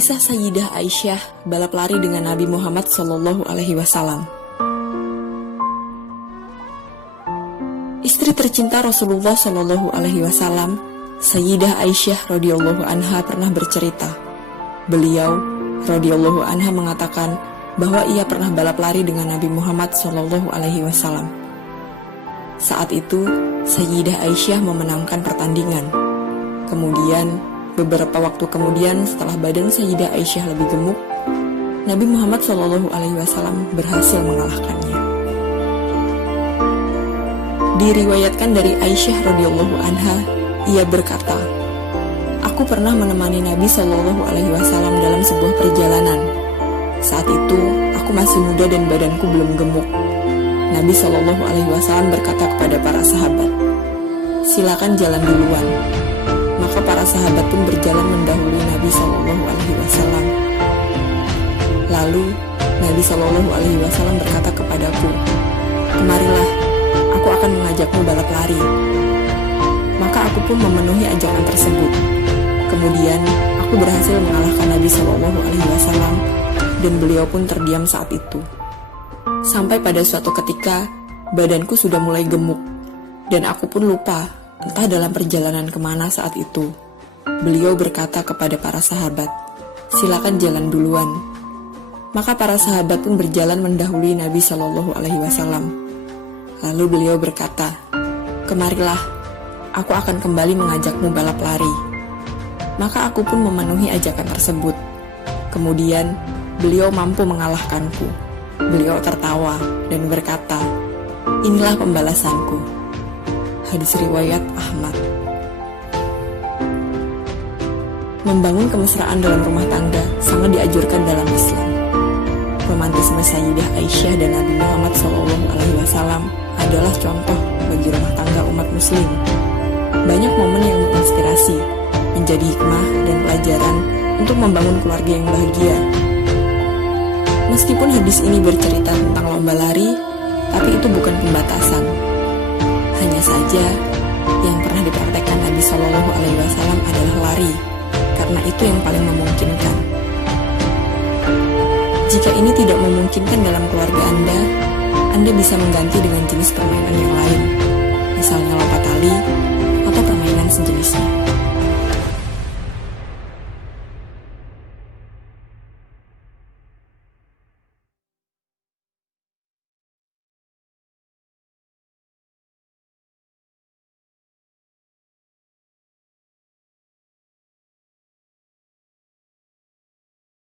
Kisah Sayyidah Aisyah balap lari dengan Nabi Muhammad SAW. Istri tercinta Rasulullah SAW, Sayyidah Aisyah radhiyallahu anha pernah bercerita. Beliau radhiyallahu anha mengatakan bahwa ia pernah balap lari dengan Nabi Muhammad SAW. Saat itu, Sayyidah Aisyah memenangkan pertandingan. Kemudian, beberapa waktu kemudian setelah badan Sayyidah Aisyah lebih gemuk, Nabi Muhammad SAW berhasil mengalahkannya. Diriwayatkan dari Aisyah radhiyallahu anha, ia berkata, "Aku pernah menemani Nabi SAW dalam sebuah perjalanan. Saat itu, aku masih muda dan badanku belum gemuk. Nabi SAW berkata kepada para sahabat, 'Silakan jalan duluan.' Maka para sahabat pun berjalan mendahului Nabi SAW. Lalu Nabi SAW berkata kepadaku, 'Kemarilah, aku akan mengajakmu balap lari.' Maka aku pun memenuhi ajakan tersebut. Kemudian aku berhasil mengalahkan Nabi SAW dan beliau pun terdiam saat itu. Sampai pada suatu ketika badanku sudah mulai gemuk dan aku pun lupa entah dalam perjalanan kemana saat itu. Beliau berkata kepada para sahabat, 'Silakan jalan duluan.' Maka para sahabat pun berjalan mendahului Nabi SAW. Lalu beliau berkata, 'Kemarilah, aku akan kembali mengajakmu balap lari.' Maka aku pun memenuhi ajakan tersebut. Kemudian beliau mampu mengalahkanku. Beliau tertawa dan berkata, 'Inilah pembalasanku.'" Hadis riwayat Ahmad. Membangun kemesraan dalam rumah tangga sangat dianjurkan dalam Islam. Romantisme Sayyidah Aisyah dan Nabi Muhammad SAW adalah contoh bagi rumah tangga umat muslim. Banyak momen yang menginspirasi, menjadi hikmah dan pelajaran untuk membangun keluarga yang bahagia. Meskipun hadis ini bercerita tentang lomba lari, tapi itu bukan pembatasan. Hanya saja, yang pernah dipraktekkan Nabi SAW adalah lari, karena itu yang paling memungkinkan. Jika ini tidak memungkinkan dalam keluarga Anda bisa mengganti dengan jenis permainan yang lain, misalnya lompat tali atau permainan sejenisnya.